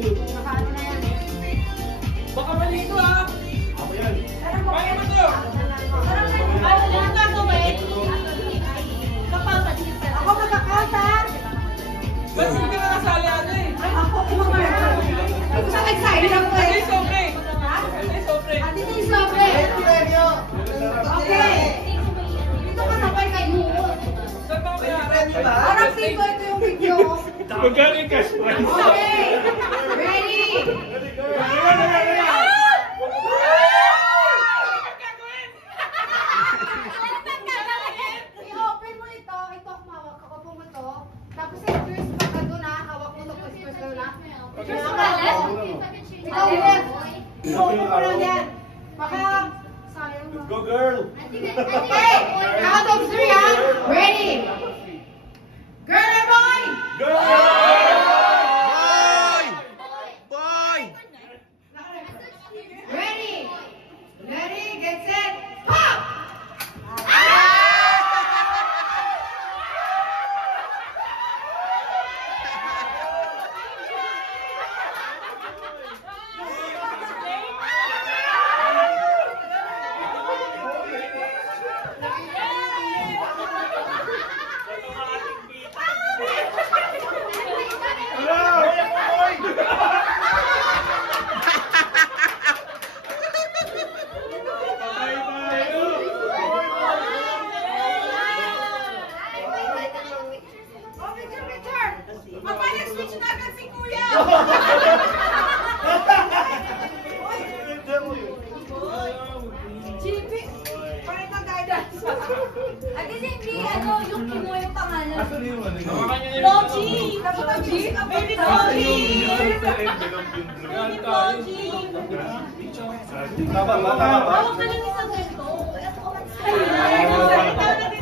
Nakaano na yan. Baka mali ito ah. Ako yan. Kaya mo to. Ano ka to, wait? Kapal sa dito. Ako magkakanta. Ba't hindi ka nakasali ano eh? Ako kumamaya. Sa excited ako eh. Ito sobre. Ito sobre. Dito yung sobre. Okay. Dito ka sabay kayo. Saan ba kaya? Parang tipo ito yung video. Magkano yung cash prize? Okay. Ready? I-open mo ito. Ito ang hawak. Kapapong mo ito. Tapos yung twist pa ka doon ha. Hawak mo ito. Twist ka doon ha. Ikaw ulit. I-open mo lang yan. Baka sayang mo. Go girl! Okay. Count of 3 ha. Ready? Girl or boy? Girl! Ready? Ready? Get set. Pop! Pochi! Pochi! Baby Pochi! Baby Pochi! Tama ba? Hawak ka lang isang ganito. Ayun!